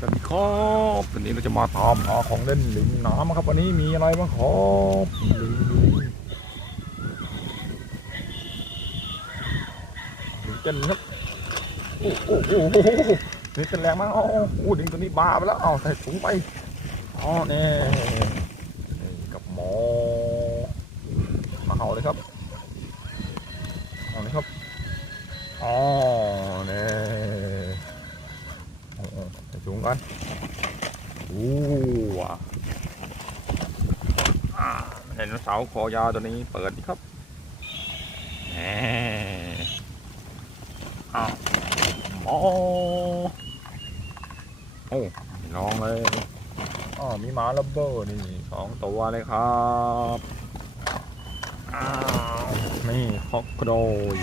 สวัสดีครับวันนี้เราจะมาตามหาของเล่นลิงน้ำครับวันนี้มีอะไรบ้างครับลิงลิงลิงเต้นครับโอ้โหโอ้ลิงเต้นแรงมากอ๋อโอ้ลิงตัวนี้บ้าไปแล้วเอาใส่ถุงไปอ๋อนี่นี่กับหมอมาเห่าเลยครับเอาเลยครับอ๋อ สูงก่อนอู้ว่ะอ่าไดโนเสาคอยาวตัวนี้เปิดดิครับแหมอ้าวหมอโอ้ลองเลยอ๋อมีหมาลับเบอร์นี่สองตัวเลยครับอ้าวนี่คอกโดย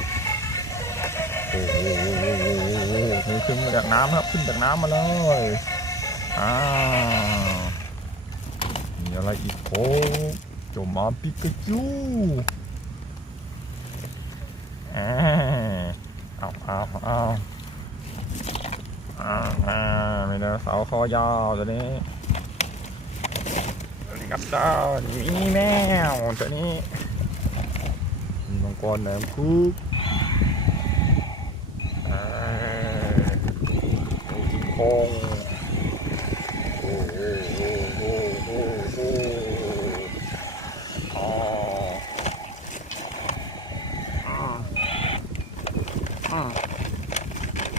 โอ้โห ขึ้นมาจากน้ำครับขึ้นจากน้ำมาเลยอ้าวมีอะไรอีกโอ้จมมาปิกาจูอ่าเอาเอาเอาอ่าอ่ามีไดโนเสาร์คอยาวตัวนี้ตัวนี้ครับเจ้ามีแมวตัวนี้มีมังกรแหนมคุก อ่าดูจิ งโอ้โหโอ้โหโอ้โหอ๋ออ่าอ่า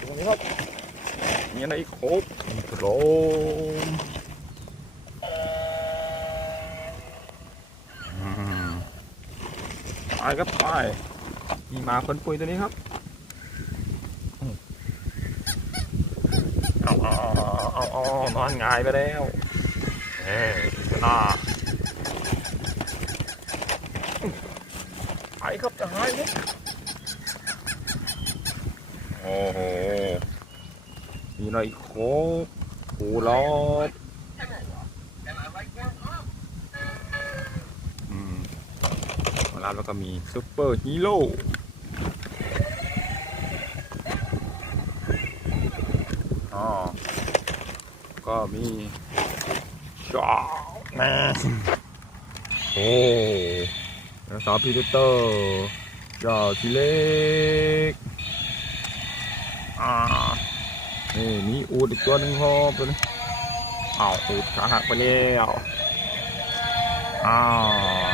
ตรงนี้ครับมีอะไรอีกครบมีกระมอืมตายครับตายมีหมาคนปุยตัวนี้ครับ เอาเอา เอาเอานอนงายไปแล้วเฮ้ยน้าไปครับจะหายไหมโอ้โหมีอะไรอีกโคกหูรอบอืมแล้วแล้วก็มีซุปเปอร์ฮีโร่ อ๋อ ก็มีจ้าแม่โอ้แล้วสาวพีเตอร์เจ้าทีเล็กอ่านี่มีอูดอีกตัวหนึ่งพอตัวนี้อ้าวอูดขาหักไปแล้วอ้าว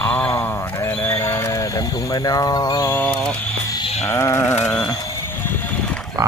อ้าวแน่แน่แน่แน่เต็มถุงเลยเนาะอ่า